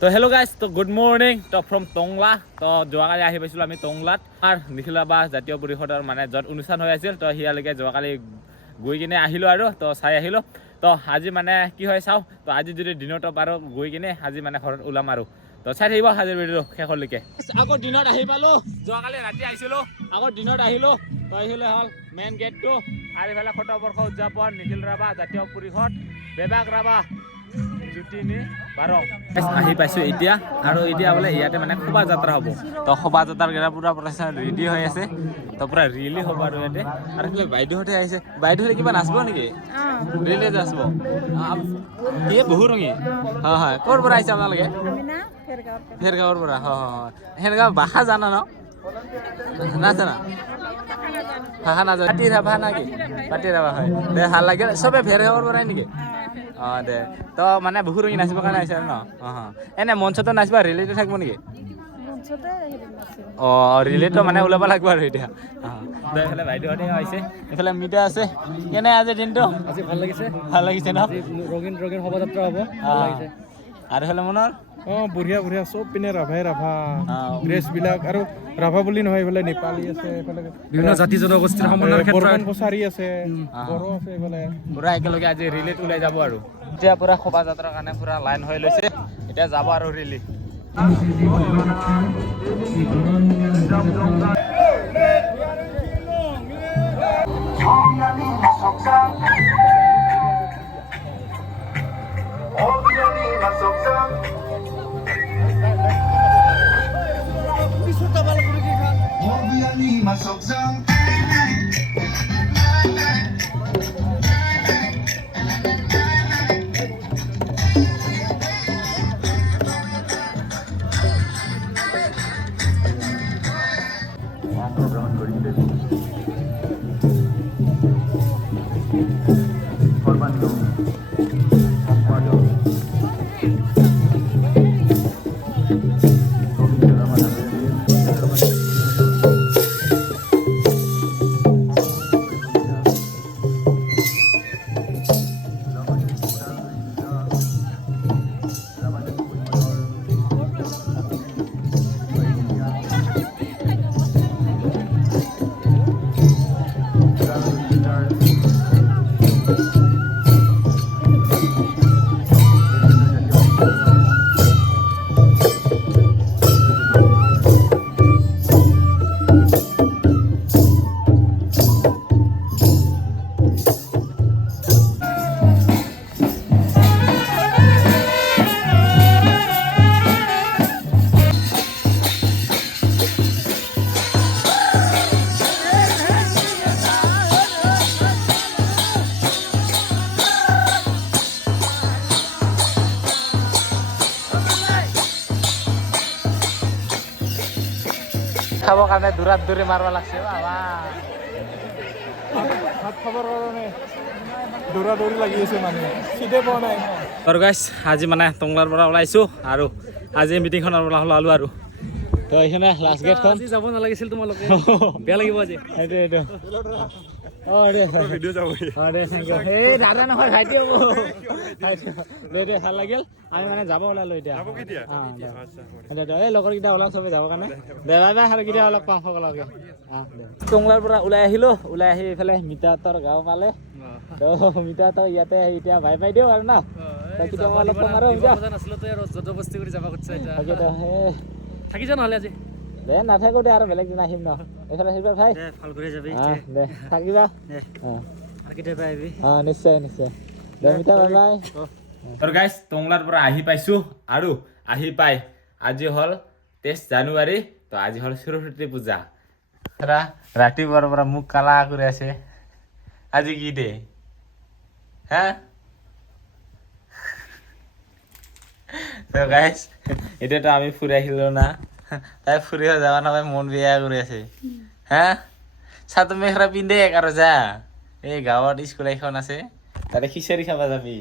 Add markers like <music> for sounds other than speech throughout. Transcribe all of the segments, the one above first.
তো hello' guys তো good morning তো ফ্ৰম টংলা তো যোৱাকালি আহি পাইছিলোঁ আমি টংলাত আমাৰ নিখিলা বা জাতীয় পৰিষদৰ মানে য'ত অনুষ্ঠান হৈ আছিল তো সিয়ালৈকে যোৱাকালি গৈ কিনে আহিলোঁ আৰু তো চাই আহিলোঁ। তো আজি মানে কি হয় চাওঁ তো আজি যদি দিনতো পাৰোঁ গৈ কিনে আজি মানে ঘৰত ওলাম আৰু। তো চাই থাকিব আজিৰ ভিডিঅ'টো শেষলৈকে। আগৰ দিনত আহি পালোঁ। যোৱাকালি ৰাতি আহিছিলোঁ। আগৰ দিনত আহিলোঁ। তো আহিলে হ'ল মেইন গেটটো আৰু ইফালে শতবৰ্ষ উদযাপন নিখিল ৰাভা জাতীয় পৰিষদ বেবাক ৰাভা। আহি পাইছোঁ এতিয়া। আৰু এতিয়া বোলে ইয়াতে মানে শোভাযাত্ৰা হ'ব। তো শোভাযাত্ৰাৰ কেইটা পূৰা প্ৰচেছন ৰেডি হৈ আছে। তো পূৰা ৰিলি হ'ব আৰু ইয়াতে। আৰু এইফালে বাইদেউহঁতে আহিছে। বাইদেউহঁতে কিবা নাচিব নেকি? ৰিলি নাচিব। কি? বহু ৰঙী। হয় হয়। ক'ৰ পৰা আহিছে আপোনালোকে। ফেৰগাঁৱৰ পৰা। হয় হয় হয়। সেনেকুৱা ভাষা জানা ন? নাজানা? ভাষা নাজানা। পাতি ৰাভা না কি? পাতি ৰাভা হয়। ভালো লাগিল। চবে ফেৰগাঁৱৰ পৰাই নেকি? অঁ দে। তো মানে বহু ৰঙী নাচিবৰ কাৰণে আহিছে আৰু ন? অঁ এনে মঞ্চতো নাচিবা ৰিলেটো থাকিব নেকি? মঞ্চতে অ ৰিলেটো মানে ওলাব লাগিব আৰু এতিয়া। এইফালে বাইদেউহঁতে আহিছে। এইফালে মিতা আছে। কেনে আজি দিনটো? আজি ভালো লাগিছে। ভালো লাগিছে ন? ৰঙীন ৰঙীন শোভাযাত্ৰা হ'ব। ভালো লাগিছে। আৰু এইফালে মনৰ? অ বঢ়িয়া বঢ়িয়া। চব পিনে ৰাভাই ৰাভা। অঁ। ড্ৰেছ বিলাক আৰু ৰাভা বুলি নহয় এইফালে নেপালী আছে এইফালে বিভিন্ন জাতি জনগোষ্ঠীৰ সমন্বয়ৰ ক্ষেত্ৰত। কছাৰী আছে বড়ো আছে এইফালে। পূৰা একেলগে আজি ৰিলিত ওলাই যাব আৰু। এতিয়া পূৰা শোভাযাত্ৰাৰ কাৰণে পূৰা লাইন হৈ লৈছে। এতিয়া যাব আৰু ৰিলি। কাৰণে দূৰাত দূৰি মাৰিব লাগছে বাবা। মানে। চিটে পোৱা নাই। আৰু গাইছ আজি মানে টংলাৰ পৰা ওলাইছোঁ আৰু আজি মিটিংখনৰ পৰা ওলালোঁ আৰু। তো এইখনে লাষ্ট গেটখন আজি যাব নালাগিছিল তোমালোকে। <laughs> বেয়া লাগিব আজি। এইটো সেইটো লাগিল। আমি মানে যাব ওলালোঁ এতিয়া। দে। দে, দে, ওলাম চবে যাবৰ কাৰণে। দে বাই আৰু কেতিয়া অলপ পাম সকলোকে। টংলাৰ পৰা ওলাই আহিলোঁ। ওলাই আহি এইফালে মিতাহঁতৰ গাঁও পালে। মিতাহঁতৰ ইয়াতে এতিয়া বাই বাই দিওঁ আৰু না। কেতিয়াবা অলপ কম আৰু থাকি যা নহ'লে আজি। দে নাথাকো দে আৰু বেলেগ দিন আহিম ন। এইফালে আহিবা ভাই। দে ভালো কৰি যাবি। অঁ, দে থাকিবা। দে অঁ নিশ্চয় নিশ্চয়। দে মিতা বাই বাই আৰু গাইজ টংলাৰ পৰা আহি পাইছোঁ আৰু আহি পাই আজি হ'ল তেইছ জানুৱাৰী তো আজি হ'ল সৰস্বতী পূজা। ৰাতিপুৱাৰ পৰা মোক কালা কৰি আছে। আজি কি দে হা? তো গাইজ এতিয়াতো আমি ফুৰি আহিলোঁ না। তাই ফুৰিব যাব নাপাই মন বেয়া কৰি আছে। হা? চাদৰ মেখেলা পিন্ধে আৰু যা। এই গাঁৱত স্কুল এখন আছে তাতে খিচাৰি খাব যাবি।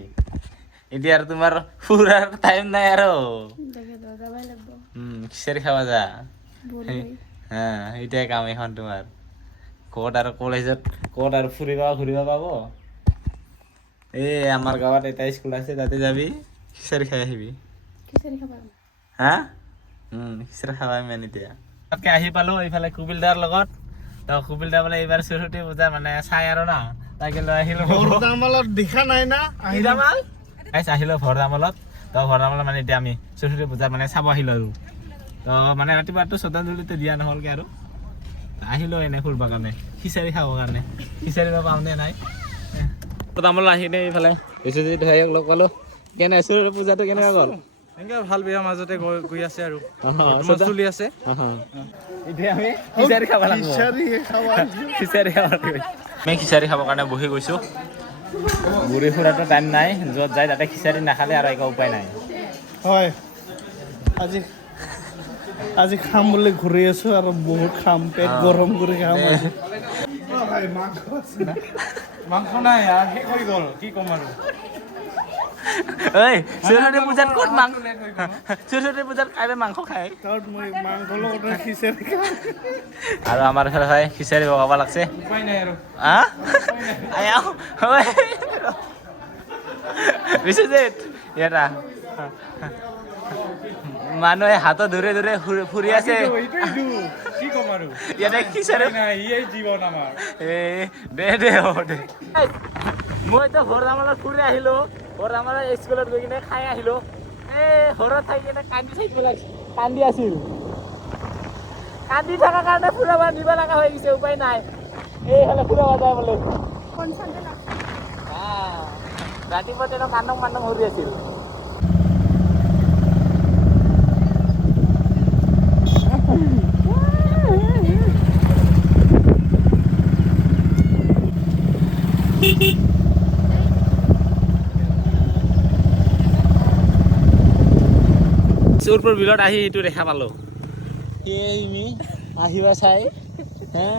এতিয়া আৰু তোমাৰ ফুৰাৰ টাইম নাই আৰু। খিচাৰি খাব যা। হা এইটাই কাম এখন তোমাৰ। ক'ত আৰু কলেজত ক'ত আৰু ফুৰিব ঘূৰিব পাব? এই আমাৰ গাঁৱত এটা স্কুল আছে তাতে যাবি খিচাৰি খাই আহিবি? হা? খিচিৰি খাবাই মেন এতিয়া। তাতকে আহি পালো এইফালে কুবিলদাৰ লগত। তো কুবিলদা বোলে এইবাৰ সৰস্বতী পূজা মানে চাই আৰু না। তাকে লৈ আহিলো। দেখা নাই না আহিলামাল গাইছ আহিলো ভৰদামলত তো ভৰদামলত মানে এতিয়া আমি সৰস্বতী পূজা মানে চাব আহিলো আৰু। তো মানে ৰাতিপুৱাটো শ্ৰদ্ধাঞ্জলিটো দিয়া নহ'লগে আৰু। আহিলো এনে ফুৰিবৰ কাৰণে খিচাৰি খাবৰ কাৰণে। খিচাৰি বা পাওঁনে নাই? ভৰদামলত আহি নে এইফালে বিশ্বজিৎ ভাইক লগ পালো। কেনে সৰস্বতী পূজাটো কেনেকুৱা গ'ল? এনেকে ভালো বেয়া মাজতে গৈ গৈ আছে আৰু। অহ, চলি আছে। এতিয়া আমি খিচাৰি খাব লাগিব। খিচাৰি খাব লাগিব। আমি খিচাৰি খাবৰ কাৰণে বহি গৈছোঁ। ঘূৰি ফুৰাটো টাইম নাই য'ত যায় তাতে খিচাৰি নাখালে আৰু একো উপায় নাই। হয়। আজি আজি খাম বুলি ঘূৰি আছো আৰু বহুত খাম পেট গৰম কৰি খাম। মাংস নাই শেষ হৈ গ'ল কি ক'ম আৰু? ঐ সৰস্বতী পূজাত ক'ত মাংস? সৰস্বতী পূজাত কাইলৈ মাংস খায়। মই আৰু আমাৰ ফালে হয় খিচাৰি বগাব লাগছে। বিশ্বজিৎ এটা মানুহে হাতত ধৰে ধৰে ফুৰি- আছে। এইটোৱেইটো কি ক'ম আৰু? ইয়াতে খিচাৰি নাই ইয়ে জীৱন আমাৰ। এ দে দে হ'ব দে। মইতো ভৰদামালত ফুৰি আহিলো। ভৰদামালত স্কুলত গৈ কিনে খাই আহিলো। এ ঘৰত থাকি কিনে কান্দি থাকিব লাগিছে কান্দি আছিল। কান্দি থকাৰ কাৰণে ফুৰাব নিব লগা হৈ গৈছে উপায় নাই। এইফালে ফুৰাব যায় বোলে। ৰাতিপুৱা তেনে কান্দং মান্দং কৰি আছিল। চোৰপুৰ বিলত আহি এইটো দেখা পালো। সেয়ে আমি আহিবা চাই হে?